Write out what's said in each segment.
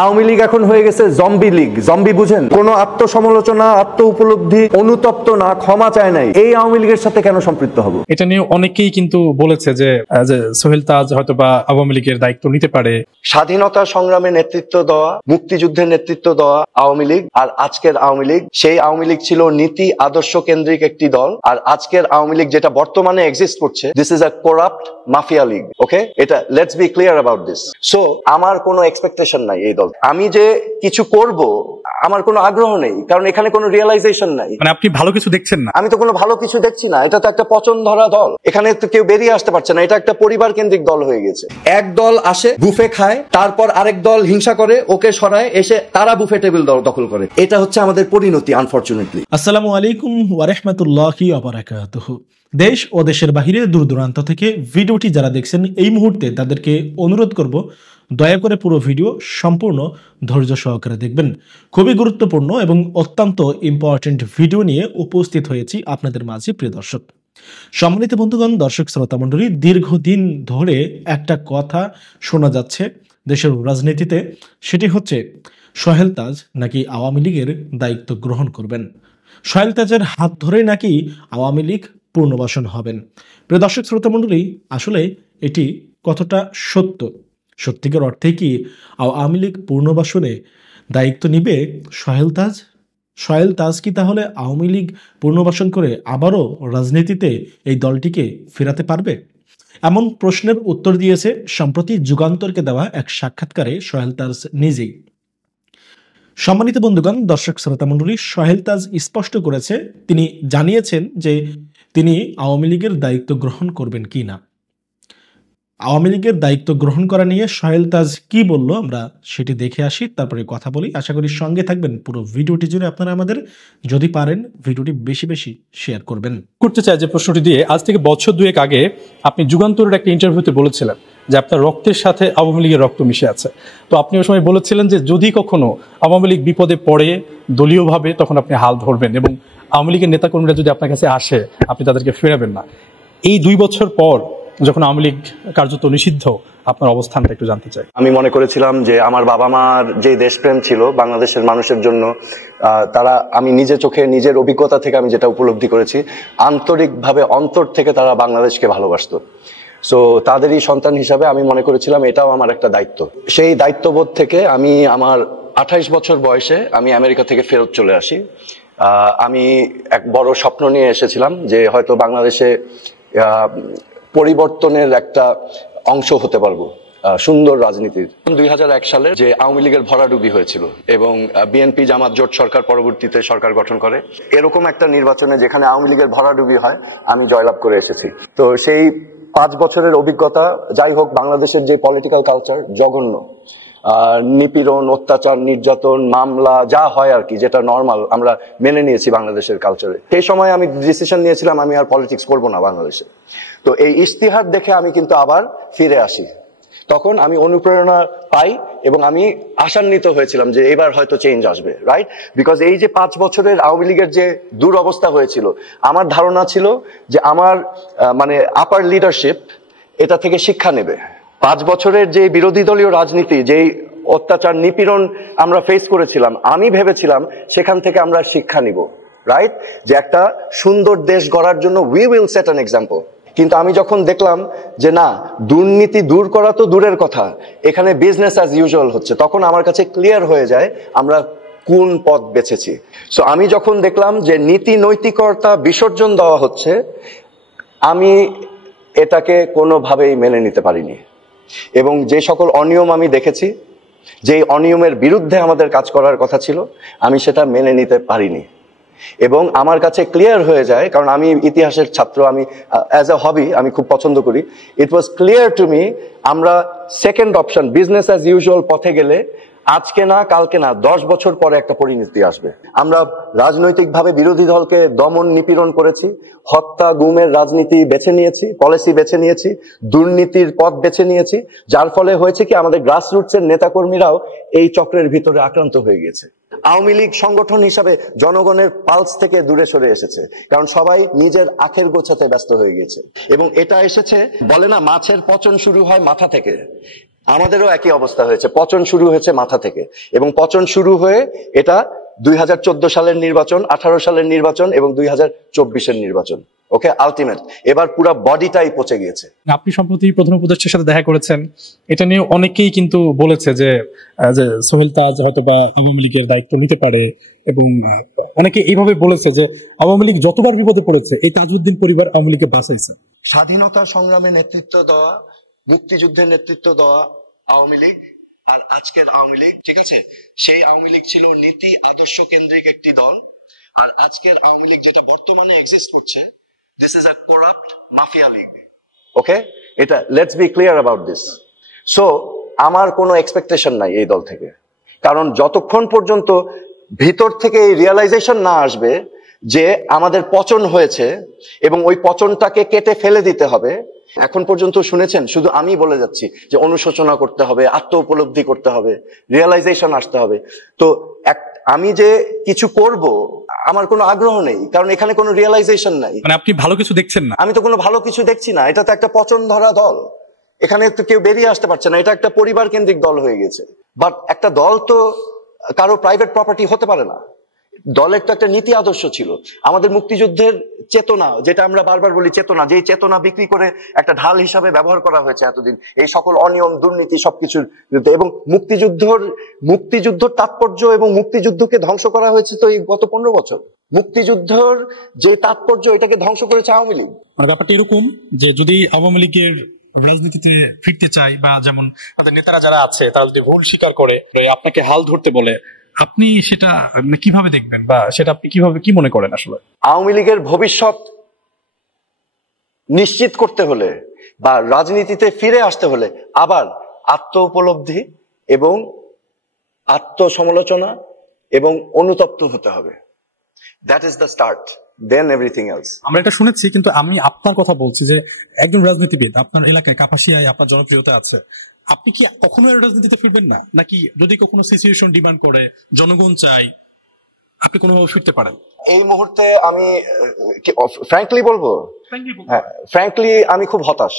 আওয়ামী লীগ এখন হয়ে গেছে জম্বি লীগ। জম্বি বুঝেন? কোনো আত্মসমালোচনা, আত্ম উপলব্ধি, অনুতপ্ত না, ক্ষমা চায় নাই। এই আওয়ামী লীগের সাথে কেন সম্পৃক্ত হবো? এটা নিয়ে অনেকেই কিন্তু বলেছে যে সোহেল তাজ হয়তো বা আওয়ামী লীগের দায়িত্ব নিতে পারে। স্বাধীনতা সংগ্রামে নেতৃত্ব দেওয়া, মুক্তিযুদ্ধের নেতৃত্ব দেওয়া আওয়ামী লীগ আর আজকের আওয়ামী লীগ, সেই আওয়ামী লীগ ছিল নীতি আদর্শ কেন্দ্রিক একটি দল। আর আজকের আওয়ামী লীগ যেটা বর্তমানে এক্সিস্ট করছে, this is a corrupt mafia league. Okay, এটা let's be clear about this. So আমার কোনো এক্সপেকটেশন নাই এই দল। আমি যে কিছু করব আমার কোনো আগ্রহ নেই, কারণ এখানে কোনো রিয়েলাইজেশন নাই। মানে আপনি ভালো কিছু দেখছেন না? আমি তো কোনো ভালো কিছু দেখছি না। এটা তো একটা পচন ধরা দল, এখানে তো কেউ বেরিয়ে আসতে পারছে না। এটা একটা পরিবার কেন্দ্রিক দল হয়ে গেছে। এক দল আসে, বুফে খায়, তারপর আরেক দল হিংসা করে, ওকে সরায়, এসে তারা বুফে টেবিল দখল করে। এটা হচ্ছে আমাদের পরিণতি, আনফরচুনেটলি। আসসালামু আলাইকুম ওয়া রাহমাতুল্লাহি ওয়া বারাকাতুহু। দেশ ও দেশের বাহিরে দূর দূরান্ত থেকে ভিডিওটি যারা দেখছেন এই মুহূর্তে, তাদেরকে অনুরোধ করব দয়া করে পুরো ভিডিও সম্পূর্ণ ধৈর্য সহকারে দেখবেন। খুবই গুরুত্বপূর্ণ এবং অত্যন্ত ইম্পর্টেন্ট ভিডিও নিয়ে উপস্থিত হয়েছি আপনাদের মাঝে, প্রিয় দর্শক। সম্মানিত বন্ধুগণ, দর্শক শ্রোতা মণ্ডলী, দীর্ঘদিন ধরে একটা কথা শোনা যাচ্ছে দেশের রাজনীতিতে, সেটি হচ্ছে সোহেল তাজ নাকি আওয়ামী লীগের দায়িত্ব গ্রহণ করবেন। সোহেল তাজের হাত ধরে নাকি আওয়ামী লীগ পুনর্বাসন হবেন। প্রিয় দর্শক শ্রোতা মণ্ডলী, আসলে এটি কতটা সত্য? সত্যিকার অর্থে কি আওয়ামী লীগ পুনর্বাসনে দায়িত্ব নিবে সোহেল তাজ? সোহেল তাজ কি তাহলে আওয়ামী লীগ পুনর্বাসন করে আবারও রাজনীতিতে এই দলটিকে ফেরাতে পারবে? এমন প্রশ্নের উত্তর দিয়েছে সম্প্রতি যুগান্তরকে দেওয়া এক সাক্ষাৎকারে সোহেল তাজ নিজেই। সম্মানিত বন্ধুগণ, দর্শক শ্রোতা মণ্ডলী, সোহেল তাজ স্পষ্ট করেছে, তিনি জানিয়েছেন যে তিনি আওয়ামী লীগের দায়িত্ব গ্রহণ করবেন কি না। আওয়ামী লীগের দায়িত্ব গ্রহণ করা নিয়ে সোহেল তাজ কি বলল, আমরা সেটি দেখে আসি, তারপরে কথা বলি। আশা করি সঙ্গে থাকবেন পুরো ভিডিওটি জুড়ে। আপনারা আমাদের, যদি পারেন, ভিডিওটি বেশি বেশি শেয়ার করবেন। করতে চাই যে প্রশ্নটি দিয়ে, আজ থেকে বছর দুয়েক আগে আপনি যুগান্তরের একটা ইন্টারভিউতে বলেছিলেন যে আপনার রক্তের সাথে আওয়ামী লীগের রক্ত মিশে আছে। তো আপনি ওই সময় বলেছিলেন যে যদি কখনো আওয়ামী লীগ বিপদে পড়ে দলীয়ভাবে, তখন আপনি হাল ধরবেন এবং আওয়ামী লীগের নেতাকর্মীরা যদি আপনার কাছে আসে, আপনি তাদেরকে ফেরাবেন না। এই 2 বছর পর যখন আওয়ামী লীগ কার্যত নিষিদ্ধ, আপনার অবস্থানটা একটু জানতে চাই। আমি মনে করেছিলাম যে আমার বাবা মার যে দেশপ্রেম ছিল বাংলাদেশের মানুষের জন্য, তারা, আমি নিজে চোখে নিজের অভিজ্ঞতা থেকে আমি যেটা উপলব্ধি করেছি, আন্তরিকভাবে অন্তর থেকে তারা বাংলাদেশকে ভালোবাসতো। সো তাদেরই সন্তান হিসাবে আমি মনে করেছিলাম এটাও আমার একটা দায়িত্ব। সেই দায়িত্ববোধ থেকে আমি আমার 28 বছর বয়সে আমি আমেরিকা থেকে ফেরত চলে আসি। আমি এক বড় স্বপ্ন নিয়ে এসেছিলাম যে হয়তো বাংলাদেশে পরিবর্তনের একটা অংশ হতে পারবো, সুন্দর রাজনীতির। 2001 সালে যে আওয়ামী লীগের ভরাডুবি হয়েছিল এবং বিএনপি জামাত জোট সরকার পরবর্তীতে সরকার গঠন করে, এরকম একটা নির্বাচনে যেখানে আওয়ামী লীগের ভরাডুবি হয়, আমি জয়লাভ করে এসেছি। তো সেই 5 বছরের অভিজ্ঞতা, যাই হোক, বাংলাদেশের যে পলিটিক্যাল কালচার জঘন্য, নিপীড়ন, অত্যাচার, নির্যাতন, মামলা যা হয় আর কি, যেটা নর্মাল আমরা মেনে নিয়েছি বাংলাদেশের কালচারে, সেই সময় আমি ডিসিশন নিয়েছিলাম আমি আর পলিটিক্স করবো না বাংলাদেশে। তো এই ইশতিহার দেখে আমি কিন্তু আবার ফিরে আসি। তখন আমি অনুপ্রেরণা পাই এবং আমি আশান্বিত হয়েছিলাম যে এবার হয়তো চেঞ্জ আসবে, রাইট? বিকজ এই যে 5 বছরের আওয়ামী লীগের যে দুরবস্থা হয়েছিল, আমার ধারণা ছিল যে আমার মানে আপার লিডারশিপ এটা থেকে শিক্ষা নেবে। 5 বছরের যে বিরোধী দলীয় রাজনীতি, যেই অত্যাচার, নিপীড়ন আমরা ফেস করেছিলাম, আমি ভেবেছিলাম সেখান থেকে আমরা শিক্ষা নিব, রাইট? যে একটা সুন্দর দেশ গড়ার জন্য we will set an example. কিন্তু আমি যখন দেখলাম যে না, দুর্নীতি দূর করা তো দূরের কথা, এখানে বিজনেস অ্যাজ ইউজুয়াল হচ্ছে, তখন আমার কাছে ক্লিয়ার হয়ে যায় আমরা কোন পথ বেছেছি। সো আমি যখন দেখলাম যে নীতি নৈতিকতা বিসর্জন দেওয়া হচ্ছে, আমি এটাকে কোনোভাবেই মেনে নিতে পারিনি। এবং যে সকল অনিয়ম আমি দেখেছি, যেই অনিয়মের বিরুদ্ধে আমাদের কাজ করার কথা ছিল, আমি সেটা মেনে নিতে পারিনি। এবং আমার কাছে ক্লিয়ার হয়ে যায়, কারণ আমি ইতিহাসের ছাত্র, আমি অ্যাজ এ হবি আমি খুব পছন্দ করি। ইট ওয়াজ ক্লিয়ার টু মি, আমরা second option business as usual পথে গেলে আজকে না, কালকে না, 10 বছর পরে একটা পরিণতি আসবে। আমরা রাজনৈতিকভাবে বিরোধী দলকে দমন নিপীড়ন করেছি, হত্যা গুমের রাজনীতি বেছে নিয়েছি, পলিসি বেছে নিয়েছি, দুর্নীতির পথ বেছে নিয়েছি, যার ফলে হয়েছে কি আমাদের গ্রাসরুটসের নেতাকর্মীরাও এই চক্রের ভিতরে আক্রান্ত হয়ে গেছে। আওয়ামী লীগ সংগঠন হিসাবে জনগণের পালস থেকে দূরে সরে এসেছে, কারণ সবাই নিজের আখের গোছাতে ব্যস্ত হয়ে গেছে। এবং এটা এসেছে, বলে না মাছের পচন শুরু হয় মাথা থেকে, আমাদেরও একই অবস্থা হয়েছে, পচন শুরু হয়েছে মাথা থেকে, এবং পচন শুরু হয়ে এটা 2014 সালের নির্বাচন, 18 সালের নির্বাচন এবং 2024-এর নির্বাচন। ওকে, আলটিমেট এবার পুরো বডিটাই পচে গিয়েছে। আপনি সম্প্রতি প্রধান উপদেষ্টার সাথে দেখা করেছেন, এটা নিয়ে অনেকেই কিন্তু বলেছে যে সোহেল তাজ হয়তো বা আওয়ামী লীগের দায়িত্ব নিতে পারে, এবং অনেকে এইভাবে বলেছে যে আওয়ামী লীগ যতবার বিপদে পড়েছে এই তাজউদ্দিন পরিবার আওয়ামী লীগকে বাঁচাইছে। স্বাধীনতা সংগ্রামে নেতৃত্ব দেওয়া, মুক্তিযুদ্ধের নেতৃত্ব দেওয়া আওয়ামী লীগ আর আজকের আওয়ামী লীগ, ঠিক আছে, সেই আওয়ামী লীগ ছিল নীতি আদর্শ কেন্দ্রিক একটি দল, আর আজকের আওয়ামী লীগ যেটা বর্তমানে এক্সিস্ট করছে, this is a corrupt mafia league. Okay, এটা let's be clear about this. So আমার কোনো এক্সপেকটেশন নাই এই দল থেকে, কারণ যতক্ষণ পর্যন্ত ভিতর থেকে এই রিয়েলাইজেশন না আসবে যে আমাদের পচন হয়েছে এবং ওই পচনটাকে কেটে ফেলে দিতে হবে। এখন পর্যন্ত শুনেছেন শুধু আমি বলে যাচ্ছি যে অনুশোচনা করতে হবে, আত্ম উপলব্ধি করতে হবে, রিয়েলাইজেশন আসতে হবে। তো আমি যে কিছু করব আমার কোনো আগ্রহ নেই, কারণ এখানে কোনো রিয়েলাইজেশন নাই। মানে আপনি ভালো কিছু দেখছেন না? আমি তো কোনো ভালো কিছু দেখছি না। এটা তো একটা পচন ধরা দল, এখানে তো কেউ বেরিয়ে আসতে পারছে না। এটা একটা পরিবার কেন্দ্রিক দল হয়ে গেছে। বাট একটা দল তো কারো প্রাইভেট প্রপার্টি হতে পারে না। দলের তো একটা নীতি আদর্শ ছিল। আমাদের মুক্তিযুদ্ধের চেতনা, যেটা আমরা বারবার বলি চেতনা, যেই চেতনা বিক্রি করে একটা ঢাল হিসাবে ব্যবহার করা হয়েছে এতদিন এই সকল অনিয়ম দুর্নীতি সবকিছুর বিরুদ্ধে, এবং মুক্তিযুদ্ধর তাৎপর্য এবং মুক্তিযুদ্ধকে ধ্বংস করা হয়েছে তো এই গত 15 বছর। মুক্তিযুদ্ধের যে তাৎপর্য এটাকে ধ্বংস করেছে আওয়ামী লীগ। মানে ব্যাপারটা এরকম যে যদি আওয়ামী লীগের রাজনীতিতে ফিরতে চায়, বা যেমন তাদের নেতারা যারা আছে তারা যদি ভুল স্বীকার করে আপনাকে হাল ধরতে বলে, আপনি সেটা কিভাবে দেখবেন, বা সেটা আপনি কি মনে করেন? আসলে আওয়ামী লীগের ভবিষ্যৎ নিশ্চিত করতে হলে বা রাজনীতিতে ফিরে আসতে হলে আবার আত্ম উপলব্ধি এবং আত্মসমালোচনা এবং অনুতপ্ত হতে হবে। That is the start, then everything else. আমরা এটা শুনেছি, কিন্তু আমি আপনার কথা বলছি যে একজন রাজনীতিবিদ, আপনার এলাকায় কাপাসিয়ায় আপনার জনপ্রিয়তা আছে, আপনি কি কখনো রাজনীতিতে ফিরবেন না? নাকি যদি কখনো সিচুয়েশন ডিমান্ড করে, জনগণ চাই, আপনি কোনোভাবে ফিরতে পারেন? এই মুহূর্তে আমি ফ্র্যাঙ্কলি বলবো, হ্যাঁ ফ্র্যাঙ্কলি আমি খুব হতাশ।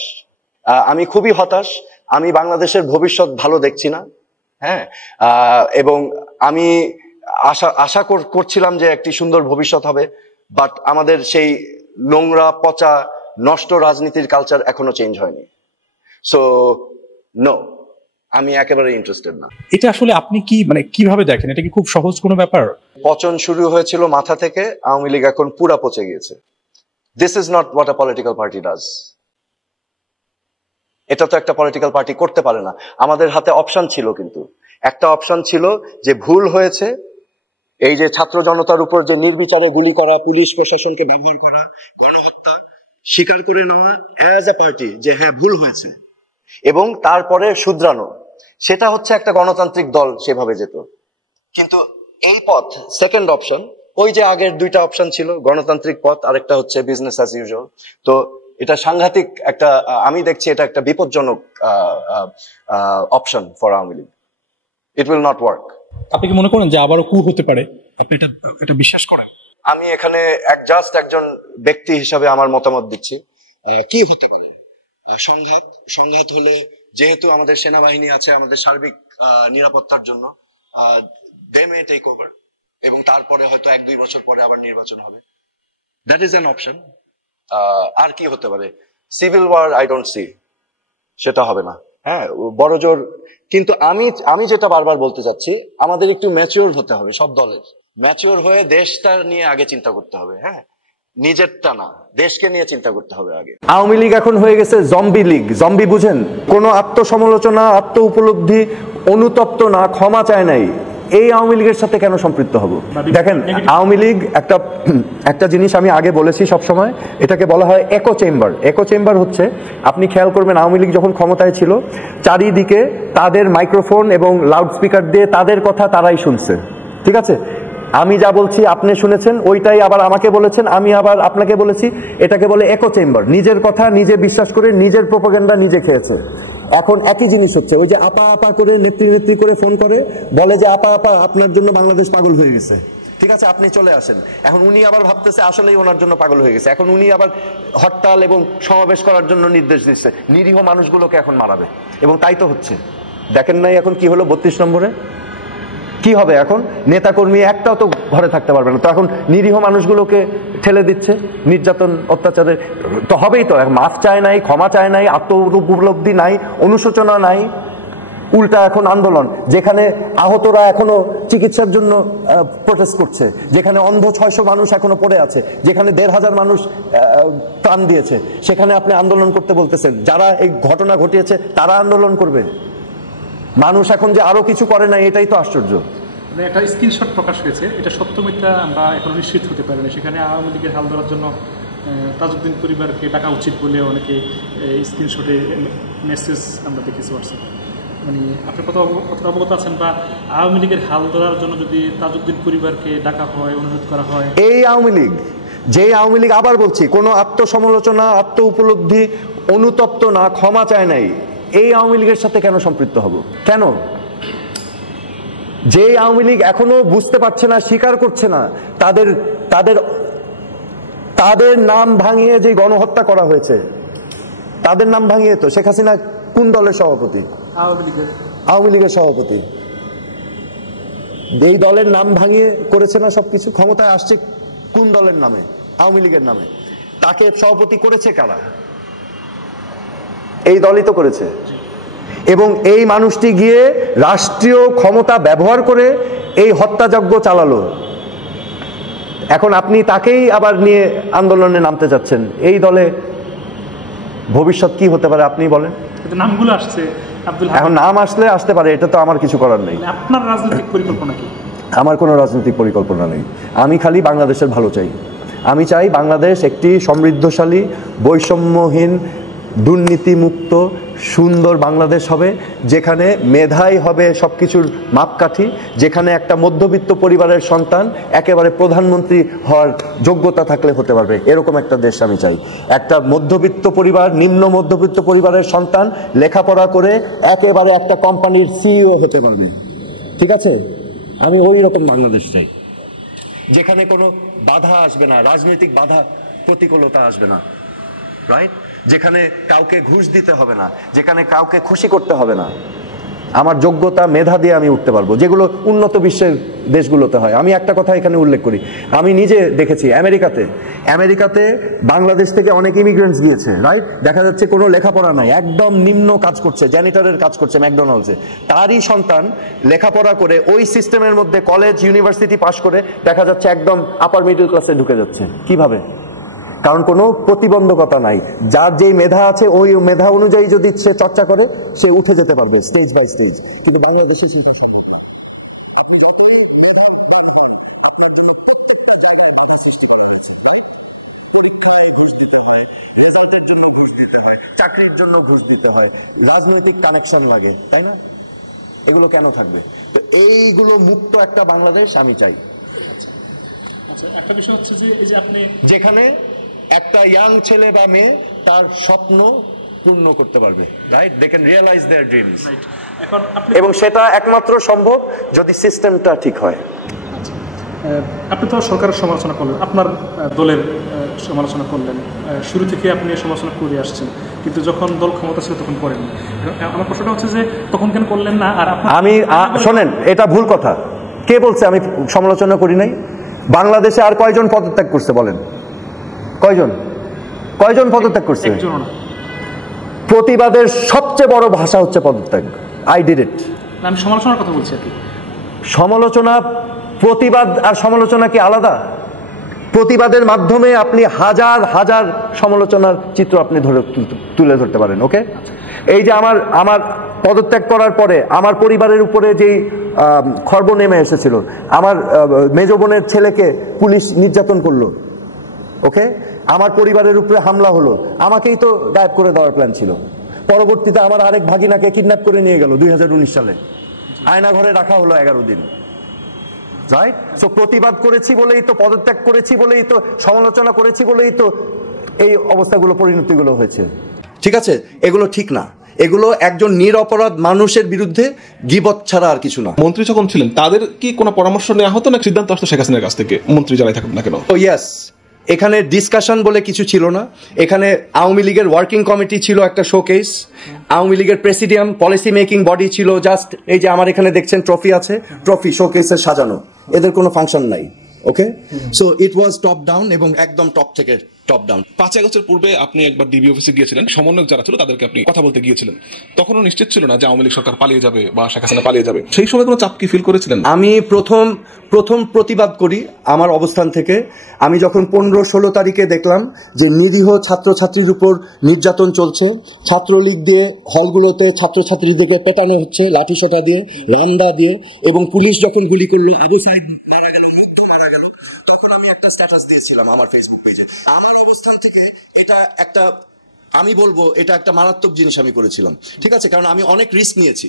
আমি খুবই হতাশ। আমি বাংলাদেশের ভবিষ্যৎ ভালো দেখছি না। হ্যাঁ, এবং আমি আশা করছিলাম যে একটি সুন্দর ভবিষ্যৎ হবে, বাট আমাদের সেই নোংরা পচা নষ্ট রাজনীতির কালচার এখনো চেঞ্জ হয়নি। সো নো, আমি একেবারে ইন্টারেস্টেড না। এটা আসলে আপনি কি কিভাবে দেখেন? এটা কি খুব সহজ কোনো ব্যাপার? পচন শুরু হয়েছিল মাথা থেকে, আওয়ামী লীগ এখন পুরা পচে গিয়েছে। This is not what a political party does. এটা তো একটা পলিটিক্যাল পার্টি করতে পারে না। আমাদের হাতে অপশন ছিল, কিন্তু একটা অপশন ছিল যে ভুল হয়েছে, এই যে ছাত্র জনতার উপর যে নির্বিচারে গুলি করা, পুলিশ প্রশাসনকে ব্যবহার করা, গণহত্যা, স্বীকার করে নেওয়া অ্যাজ এ পার্টি যে হ্যাঁ ভুল হয়েছে, এবং তারপরে শুধরানো। সেটা হচ্ছে একটা গণতান্ত্রিক দল সেভাবে যেত। কিন্তু এই পথ, সেকেন্ড অপশন, ওই যে আগের দুইটা অপশন ছিল, গণতান্ত্রিক পথ আর একটা হচ্ছে বিজনেস অ্যাজ ইউজুয়াল। তো এটা সাংঘাতিক একটা, আমি দেখছি এটা একটা বিপজ্জনক option for Awami League. It will not work. আপনি কি মনে করেন যে আবারও কু হতে পারে? আপনি এটা বিশ্বাস করেন? আমি এখানে জাস্ট একজন ব্যক্তি হিসাবে আমার মতামত দিচ্ছি। কি হতে পারে? সংঘাত হলে, যেহেতু আমাদের সেনাবাহিনী আছে আমাদের সার্বিক নিরাপত্তার জন্য, দে মে টেক ওভার, এবং তারপরে হয়তো 1-2 বছর পরে আবার নির্বাচন হবে। That is an option. আর কি হতে পারে? Civil war I don't see, সেটা হবে না। হ্যাঁ, বড় জোর। কিন্তু আমি যেটা বারবার বলতে চাচ্ছি, আমাদের একটু ম্যাচিওর হতে হবে। সব দলের ম্যাচিওর হয়ে দেশটা নিয়ে আগে চিন্তা করতে হবে। হ্যাঁ, নিজেরটা না, দেশকে নিয়ে চিন্তা করতে হবে আগে। আওয়ামী লীগ এখন হয়ে গেছে জম্বি লীগ। জম্বি বুঝেন? কোনো আত্মসমালোচনা, আত্ম উপলব্ধি, অনুতপ্ত না, ক্ষমা চায় নাই। এই আওয়ামী লীগের সাথে কেন সম্পৃক্ত হব? দেখেন, আওয়ামী লীগ একটা জিনিস আমি আগে বলেছি সবসময়, এটাকে বলা হয় একো চেম্বার। একো চেম্বার হচ্ছে, আপনি খেয়াল করবেন আওয়ামী লীগ যখন ক্ষমতায় ছিল, চারিদিকে তাদের মাইক্রোফোন এবং লাউড স্পিকার দিয়ে তাদের কথা তারাই শুনছে। ঠিক আছে, আমি যা বলছি আপনি শুনেছেন, ওইটাই আবার আমাকে বলেছেন, আমি আবার আপনাকে বলেছি। এটাকে বলে একো চেম্বার। নিজের কথা নিজে বিশ্বাস করে নিজের প্রোপাগান্ডা নিজে খেয়েছে। এখন একই জিনিস হচ্ছে, ওই যে আপা আপা করে নেত্রী করে ফোন করে বলে যে আপা আপা আপনার জন্য বাংলাদেশ পাগল হয়ে গেছে। ঠিক আছে, আপনি চলে আসেন। এখন উনি আবার ভাবতেছে আসলেই ওনার জন্য পাগল হয়ে গেছে, এখন উনি আবার হরতাল এবং সমাবেশ করার জন্য নির্দেশ দিচ্ছে, নিরীহ মানুষগুলোকে এখন মারাবে। এবং তাই তো হচ্ছে, দেখেন নাই এখন কি হলো 32 নম্বরে কি হবে? এখন নেতাকর্মী একটাও তো ঘরে থাকতে পারবে না, তো এখন নিরীহ মানুষগুলোকে ঠেলে দিচ্ছে নির্যাতন অত্যাচারের। তো হবেই তো, মাফ চায় নাই, ক্ষমা চায় নাই, আত্ম-উপলব্ধি নাই, অনুশোচনা নাই, উল্টা এখন আন্দোলন। যেখানে আহতরা এখনো চিকিৎসার জন্য প্রোটেস্ট করছে, যেখানে অন্ধ 600 মানুষ এখনো পড়ে আছে, যেখানে 1500 মানুষ প্রাণ দিয়েছে, সেখানে আপনি আন্দোলন করতে বলতেছেন। যারা এই ঘটনা ঘটিয়েছে তারা আন্দোলন করবে, মানুষ এখন যে আরো কিছু করে না, এটাই তো আশ্চর্য। একটা স্ক্রিনশট প্রকাশ হয়েছে, এটা সত্য মিথ্যা আমরা এখন নিশ্চিত হতে পারি না। সেখানে আওয়ামী লীগের হাল ধরার জন্য তাজউদ্দিন পরিবারকে ডাকা উচিত বলে অনেকে স্ক্রিনশটে মেসেজ আমরা দেখেছি হোয়াটসঅ্যাপে। মানে আপনি কতটা অবগত আছেন, বা আওয়ামী লীগের হাল ধরার জন্য যদি তাজউদ্দিন পরিবারকে ডাকা হয়, অনুরোধ করা হয়, এই আওয়ামী লীগ, যে আওয়ামী লীগ, আবার বলছি, কোনো আত্মসমালোচনা, আত্ম উপলব্ধি, অনুতপ্ত না, ক্ষমা চায় নাই, এই আওয়ামী লীগের সাথে কেন সম্পৃক্ত হব? কেন? যে আওয়ামী লীগ এখনো বুঝতে পারছে না, স্বীকার করছে না, তাদের তাদের তাদের নাম ভাঙিয়ে যে গণহত্যা করা হয়েছে, তাদের নাম ভাঙিয়ে। তো শেখ হাসিনা কোন দলের সভাপতি? আওয়ামী লীগের সভাপতি। এই দলের নাম ভাঙিয়ে করেছে না সবকিছু। ক্ষমতায় আসছে কোন দলের নামে? আওয়ামী লীগের নামে। তাকে সভাপতি করেছে কারা? এই দলই তো করেছে। এবং এই মানুষটি গিয়ে রাষ্ট্রীয় ক্ষমতা ব্যবহার করে এই হত্যাযজ্ঞ চালালো। এখন আপনি তাকেই আবার নিয়ে আন্দোলনে নামতে যাচ্ছেন। এই দলে ভবিষ্যৎ কি হতে পারে আপনি বলেন? নামগুলো আসছে, এখন নাম আসলে আসতে পারে, এটা তো আমার কিছু করার নেই। আপনার রাজনৈতিক পরিকল্পনা কি? আমার কোনো রাজনৈতিক পরিকল্পনা নেই। আমি খালি বাংলাদেশের ভালো চাই। আমি চাই বাংলাদেশ একটি সমৃদ্ধশালী, বৈষম্যহীন, দুর্নীতিমুক্ত, সুন্দর বাংলাদেশ হবে, যেখানে মেধাই হবে সবকিছুর মাপকাঠি, যেখানে একটা মধ্যবিত্ত পরিবারের সন্তান একেবারে প্রধানমন্ত্রী হওয়ার যোগ্যতা থাকলে হতে পারবে, এরকম একটা দেশ আমি চাই। একটা মধ্যবিত্ত পরিবার, নিম্ন মধ্যবিত্ত পরিবারের সন্তান লেখাপড়া করে একেবারে একটা কোম্পানির সিইও হতে পারবে। ঠিক আছে, আমি ওই রকম বাংলাদেশ চাই, যেখানে কোনো বাধা আসবে না, রাজনৈতিক বাধা প্রতিকূলতা আসবে না, রাইট? যেখানে কাউকে ঘুষ দিতে হবে না, যেখানে কাউকে খুশি করতে হবে না। আমার যোগ্যতা, মেধা দিয়ে আমি উঠতে পারবো, যেগুলো উন্নত বিশ্বের দেশগুলোতে হয়। আমি একটা কথা এখানে উল্লেখ করি, আমি নিজে দেখেছি আমেরিকাতে বাংলাদেশ থেকে অনেক ইমিগ্রেন্টস গিয়েছে, রাইট? দেখা যাচ্ছে কোনো লেখাপড়া নাই, একদম নিম্ন কাজ করছে, জ্যানিটরের কাজ করছে ম্যাকডোনাল্ডসে। তারই সন্তান লেখাপড়া করে ওই সিস্টেমের মধ্যে কলেজ, ইউনিভার্সিটি পাশ করে দেখা যাচ্ছে একদম আপার মিডল ক্লাসে ঢুকে যাচ্ছে। কিভাবে? কারণ কোনো প্রতিবন্ধকতা নাই। যার যেই মেধা আছে ওই মেধা অনুযায়ী যদি সে চর্চা করে, সে উঠে যেতে পারবে স্টেজ বাই স্টেজ। কিন্তু বাংলাদেশে আপনি যতই মেধা আপনার জন্য প্রত্যেকটা জায়গায় বাধা সৃষ্টি করা হচ্ছে। পরীক্ষায় ঘুষ দিতে হয়, রেজাল্টের জন্য ঘুষ দিতে হয়, চাকরির জন্য ঘুষ দিতে হয়, রাজনৈতিক কানেকশন লাগে, তাই না? এগুলো কেন থাকবে? তো এইগুলো মুক্ত একটা বাংলাদেশ আমি চাই। আচ্ছা, একটা বিষয় হচ্ছে যে এই যে আপনি, যেখানে একটা ইয়াং ছেলে বা মেয়ে তার স্বপ্ন পূর্ণ করতে পারবে, right? They can realize their dreams. এখন আপনি, এবং সেটা একমাত্র সম্ভব যদি সিস্টেমটা ঠিক হয়। আপনি তো সরকারের সমালোচনা করলেন, আপনার দলের সমালোচনা করলেন, শুরু থেকে আপনি সমালোচনা করে আসছেন, কিন্তু যখন দল ক্ষমতা ছিল তখন করেননি। আমার প্রশ্নটা হচ্ছে যে তখন কেন করলেন না? আর আমি শোনেন, এটা ভুল কথা। কে বলছে আমি সমালোচনা করি নাই? বাংলাদেশে আর কয়জন পদত্যাগ করছে বলেন? কয়জন পদত্যাগ করছে? প্রতিবাদের সবচেয়ে বড় ভাষা হচ্ছে পদত্যাগ। I did it. আমি সমালোচনার কথা বলছি আর কি। সমালোচনা, প্রতিবাদ আর সমালোচনা কি আলাদা? প্রতিবাদের মাধ্যমে আপনি হাজার হাজার সমালোচনার চিত্র আপনি তুলে ধরতে পারেন। ওকে, এই যে আমার পদত্যাগ করার পরে আমার পরিবারের উপরে যেই খর্ব নেমে এসেছিল, আমার মেজ বোনের ছেলেকে পুলিশ নির্যাতন করলো, ওকে, আমার পরিবারের উপরে হামলা হলো, আমাকেই তো গায়েব করে দেওয়ার প্ল্যান ছিল। পরবর্তীতে আমার আরেক ভাগিনাকে কিডন্যাপ করে নিয়ে গেল 2019 সালে, আয়না ঘরে রাখা হলো 11 দিন, রাইট? সো প্রতিবাদ করেছি বলেই তো, পদত্যাগ করেছি বলেই তো, সমালোচনা করেছি বলেই তো এই অবস্থাগুলো, পরিণতিগুলো হয়েছে। ঠিক আছে, এগুলো ঠিক না। এগুলো একজন নিরপরাধ মানুষের বিরুদ্ধে গীবত ছাড়া আর কিছু না। মন্ত্রী যখন ছিলেন তাদের কি কোনো পরামর্শ নেওয়া হতো না, সিদ্ধান্ত আসতো শেখ হাসিনার কাছ থেকে মন্ত্রী যারাই থাকুন না কেন? তো ইয়েস, এখানে ডিসকাশন বলে কিছু ছিল না। এখানে আওয়ামী লীগের ওয়ার্কিং কমিটি ছিল একটা শোকেস, আওয়ামী লীগের প্রেসিডিয়াম পলিসি মেকিং বডি ছিল জাস্ট এই যে আমার এখানে দেখছেন ট্রফি আছে, ট্রফি শোকেসে সাজানো, এদের কোনো ফাংশন নাই। Okay, so it was top down এবং একদম টপ থেকে টপ ডাউন। 5 আগস্টের পূর্বে আপনি একবার ডিবি অফিসে গিয়েছিলেন, সমন্বয়ক যারা ছিল তাদেরকে আপনি কথা বলতে গিয়েছিলেন, তখনও নিশ্চিত ছিল না যে আওয়ামী লীগ সরকার পালিয়ে যাবে বা শেখ হাসিনা পালিয়ে যাবে, সেই সময় কোনো চাপ কি ফিল করেছিলেন? আমি প্রথম প্রতিবাদ করি আমার অবস্থান থেকে। আমি যখন 15-16 তারিখে দেখলাম যে নিরীহ ছাত্রছাত্রীর উপর নির্যাতন চলছে, ছাত্রলীগ দিয়ে হলগুলোতে ছাত্রছাত্রীদেরকে পেটানো হচ্ছে লাঠিসোঁটা দিয়ে, রামদা দিয়ে, এবং পুলিশ যখন গুলি করলো, আবু সাইদ মারা গেল, তখন আমি একটা স্ট্যাটাস দিয়েছিলাম আমার ফেসবুক পেজে। আমার অবস্থান থেকে এটা একটা, আমি বলবো এটা একটা মারাত্মক জিনিস আমি করেছিলাম, ঠিক আছে? কারণ আমি অনেক রিস্ক নিয়েছি,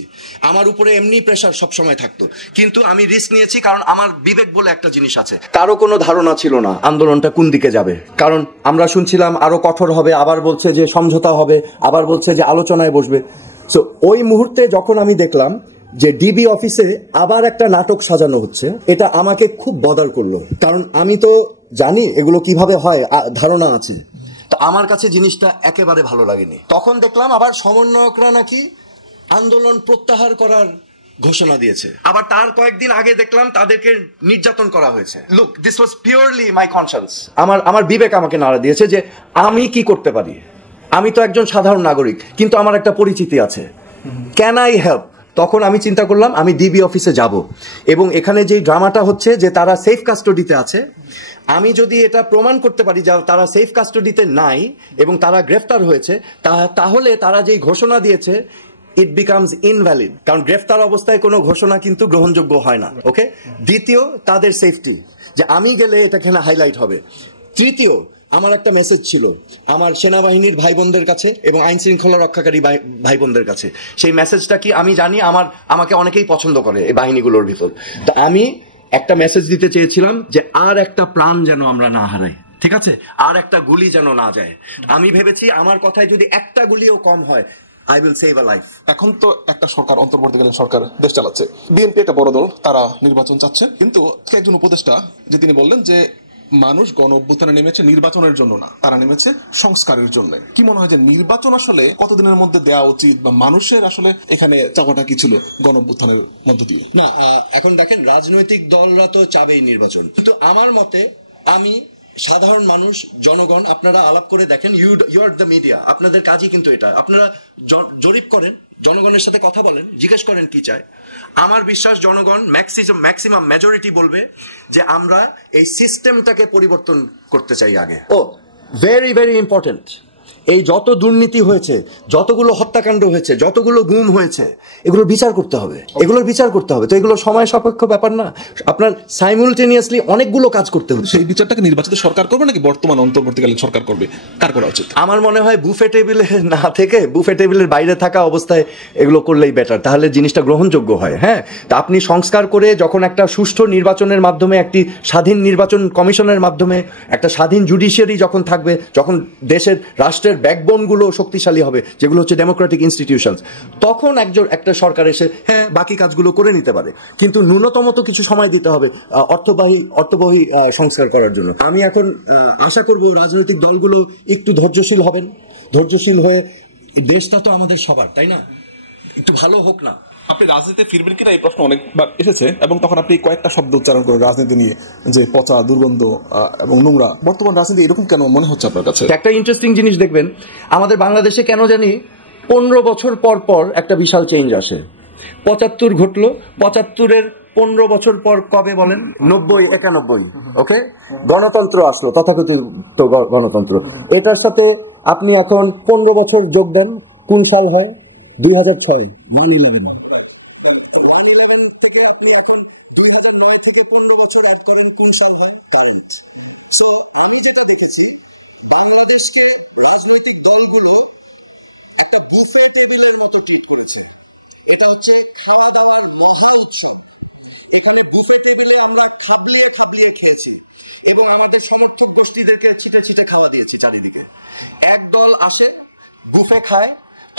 আমার উপরে এমনি প্রেশার সবসময় থাকতো, কিন্তু আমি রিস্ক নিয়েছি কারণ আমার বিবেক বলে একটা জিনিস আছে। কারো কোনো ধারণা ছিল না আন্দোলনটা কোন দিকে যাবে, কারণ আমরা শুনছিলাম আরো কঠোর হবে, আবার বলছে যে সমঝোতা হবে, আবার বলছে যে আলোচনায় বসবে। সো ওই মুহূর্তে যখন আমি দেখলাম যে ডিবি অফিসে আবার একটা নাটক সাজানো হচ্ছে, এটা আমাকে খুব বদার করলো, কারণ আমি তো জানি এগুলো কিভাবে হয়, ধারণা আছে। তো আমার কাছে জিনিসটা একেবারে ভালো লাগেনি। তখন দেখলাম আবার সমন্বয়করা নাকি আন্দোলন প্রত্যাহার করার ঘোষণা দিয়েছে, আবার তার কয়েকদিন আগে দেখলাম তাদেরকে নির্যাতন করা হয়েছে। লুক, দিস ওয়াজ পিওরলি মাই কনসার্স। আমার বিবেক আমাকে নাড়া দিয়েছে যে আমি কি করতে পারি। আমি তো একজন সাধারণ নাগরিক, কিন্তু আমার একটা পরিচিতি আছে, ক্যান আই হেল্প? তখন আমি চিন্তা করলাম আমি ডিবি অফিসে যাব, এবং এখানে যে ড্রামাটা হচ্ছে যে তারা সেফ কাস্টডিতে আছে, আমি যদি এটা প্রমাণ করতে পারি যে তারা সেফ কাস্টডিতে নাই এবং তারা গ্রেফতার হয়েছে, তাহলে তারা যেই ঘোষণা দিয়েছে ইট বিকামস ইনভ্যালিড, কারণ গ্রেফতার অবস্থায় কোনো ঘোষণা কিন্তু গ্রহণযোগ্য হয় না। ওকে, দ্বিতীয় তাদের সেফটি, যে আমি গেলে এটা এখানে হাইলাইট হবে। তৃতীয়, আমার একটা মেসেজ ছিল আমার সেনাবাহিনীর ভাই বোনদের কাছে এবং আইন শৃঙ্খলা রক্ষাকারী ভাই বোনদের কাছে। সেই মেসেজটা কি আমি জানি, আমাকে অনেকেই পছন্দ করে এই বাহিনীগুলোর ভিতর। তা আমি একটা মেসেজ দিতে চেয়েছিলাম যে আর একটা প্রাণ যেন আমরা না হারাই, ঠিক আছে? আর একটা গুলি যেন না যায়। আমি ভেবেছি আমার কথায় যদি একটা গুলিও কম হয়, I will save a life. এখন তো একটা সরকার, অন্তর্বর্তীকালীন সরকার দেশ চালাচ্ছে, বিএনপি একটা বড় দল, তারা নির্বাচন চাচ্ছে, কিন্তু একজন উপদেষ্টা যে তিনি বললেন যে মানুষ গণ অভ্যুত্থানে নেমেছে নির্বাচনের জন্য না, তারা নেমেছে সংস্কারের জন্য। কি মনে হয় যে নির্বাচন আসলে কতদিনের মধ্যে দেওয়া উচিত, বা মানুষের আসলে এখানে চাওয়াটা কি ছিল গণ অভ্যুত্থানের মধ্যে দিয়ে? না, এখন দেখেন রাজনৈতিক দলরা তো চাবেই নির্বাচন, কিন্তু আমার মতে আমি সাধারণ মানুষ, জনগণ, আপনারা আলাপ করে দেখেন, ইউ আর দ্য মিডিয়া, আপনাদের কাজই কিন্তু এটা। আপনারা জরিপ করেন, জনগণের সাথে কথা বলেন, জিজ্ঞেস করেন কি চায়। আমার বিশ্বাস জনগণ ম্যাক্সিমাম মেজরিটি বলবে যে আমরা এই সিস্টেমটাকে পরিবর্তন করতে চাই আগে। ও ভেরি ভেরি ইম্পর্টেন্ট, এই যত দুর্নীতি হয়েছে, যতগুলো হত্যাকাণ্ড হয়েছে, যতগুলো গুম হয়েছে, এগুলোর বিচার করতে হবে, এগুলোর বিচার করতে হবে। তো এগুলো সময় সাপেক্ষ ব্যাপার না, আপনার সাইমুলটেনিয়াসলি অনেকগুলো কাজ করতে হবে। সেই বিচারটাকে নির্বাচিত সরকার করবে নাকি বর্তমান অন্তর্বর্তীকালীন সরকার করবে, কার করা উচিত? আমার মনে হয় বুফে টেবিলে না থেকে বুফে টেবিলের বাইরে থাকা অবস্থায় এগুলো করলেই বেটার, তাহলে জিনিসটা গ্রহণযোগ্য হয়। হ্যাঁ, তা আপনি সংস্কার করে যখন একটা সুষ্ঠু নির্বাচনের মাধ্যমে, একটি স্বাধীন নির্বাচন কমিশনের মাধ্যমে, একটা স্বাধীন জুডিশিয়ারি যখন থাকবে, যখন দেশের রাষ্ট্রের ব্যাকবোনগুলো শক্তিশালী হবে, যেগুলো হচ্ছে ডেমোক্রেটিক ইনস্টিটিউশনস, তখন একটা সরকার এসে হ্যাঁ বাকি কাজগুলো করে নিতে পারে। কিন্তু ন্যূনতম তো কিছু সময় দিতে হবে অর্থবহী সংস্কার করার জন্য। আমি এখন আশা করব রাজনৈতিক দলগুলো একটু ধৈর্যশীল হবেন, ধৈর্যশীল হয়ে, দেশটা তো আমাদের সবার, তাই না? একটু ভালো হোক না। আপনি রাজনীতিতে ফিরবেন কিনা এই প্রশ্ন অনেকবার এসেছে, এবং তখন আপনি কয়েকটা শব্দ উচ্চারণ করেন রাজনীতি নিয়ে, যে পচা, দুর্গন্ধ এবং নোংরা। বর্তমান রাজনীতি এরকম কেন মনে হচ্ছে আপনার কাছে? একটা ইন্টারেস্টিং জিনিস দেখবেন, আমাদের বাংলাদেশে কেন জানি 15 বছর পর পর একটা বিশাল চেঞ্জ আসে। 75 ঘটলো, 75-এর 15 বছর পর কবে বলেন? 90, 91। ওকে, গণতন্ত্র আসলো, তথাকথিত গণতন্ত্র। এটার সাথে আপনি এখন 15 বছর যোগ দেন, কোন সাল হয়? 2006, 111 থেকে আপনি এখন 2009 থেকে 15 বছর অ্যাড করেন, কোন সাল হয়? কারেন্ট। সো আমি যেটা দেখেছি, বাংলাদেশকে রাজনৈতিক দলগুলো একটা বুফে টেবিলের মতো ট্রিট করেছে। এটা হচ্ছে খাওয়া দাওয়ার মহা উৎসব। এখানে বুফে টেবিলে আমরা খাবলিয়ে খেয়েছি এবং আমাদের সমর্থক গোষ্ঠীদেরকে ছিটে ছিটে খাওয়া দিয়েছি চারিদিকে। এক দল আসে, বুফে খায়,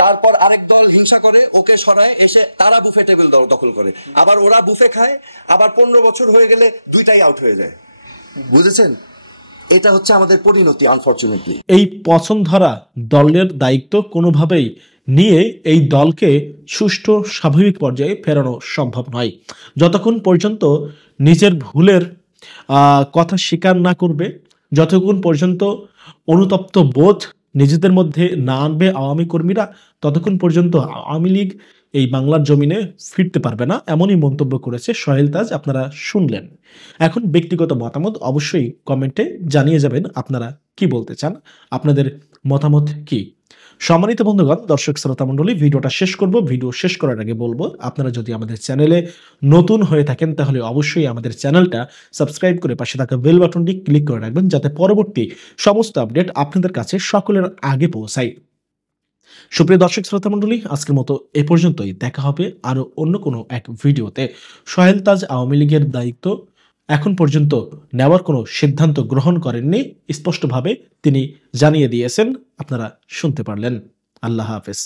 তারপর আরেক দল হিংসা করে ওকে সরায়, এসে তারা বুফে টেবিল দখল করে, আবার ওরা বুফে খায়, আবার 15 বছর হয়ে গেলে দুইটাই আউট হয়ে যায়। বুঝেছেন? এটা হচ্ছে আমাদের পরিণতি আনফরচুনেটলি। এই পছন্দ ধরা দলের দায়িত্ব কোনোভাবেই নিয়ে এই দলকে সুষ্ঠু স্বাভাবিক পর্যায়ে ফেরানো সম্ভব নয়। যতক্ষণ পর্যন্ত নিজের ভুলের কথা স্বীকার না করবে, যতক্ষণ পর্যন্ত অনুতপ্ত বোধ নিজেদের মধ্যে না আনবে আওয়ামী কর্মীরা, ততক্ষণ পর্যন্ত আওয়ামী লীগ এই বাংলার জমিনে ফিরতে পারবে না, এমনই মন্তব্য করেছে সোহেল তাজ। আপনারা শুনলেন। এখন ব্যক্তিগত মতামত অবশ্যই কমেন্টে জানিয়ে যাবেন আপনারা কি বলতে চান, আপনাদের মতামত কি। সম্মানিত বন্ধুগণ, দর্শক শ্রোতা মণ্ডলী, ভিডিওটা শেষ করব। ভিডিও শেষ করার আগে বলবো, আপনারা যদি আমাদের চ্যানেলে নতুন হয়ে থাকেন তাহলে অবশ্যই আমাদের চ্যানেলটা সাবস্ক্রাইব করে পাশে থাকা বেল বাটনটি ক্লিক করে রাখবেন, যাতে পরবর্তী সমস্ত আপডেট আপনাদের কাছে সকলের আগে পৌঁছায়। সুপ্রিয় দর্শক শ্রোতা মণ্ডলী, আজকের মতো এ পর্যন্তই। দেখা হবে আরো অন্য কোনো এক ভিডিওতে। সোহেল তাজ আওয়ামী লীগের দায়িত্ব এখন পর্যন্ত নেওয়ার কোনো সিদ্ধান্ত গ্রহণ করেননি, স্পষ্টভাবে তিনি জানিয়ে দিয়েছেন। আপনারা শুনতে পারলেন। আল্লাহ হাফেজ।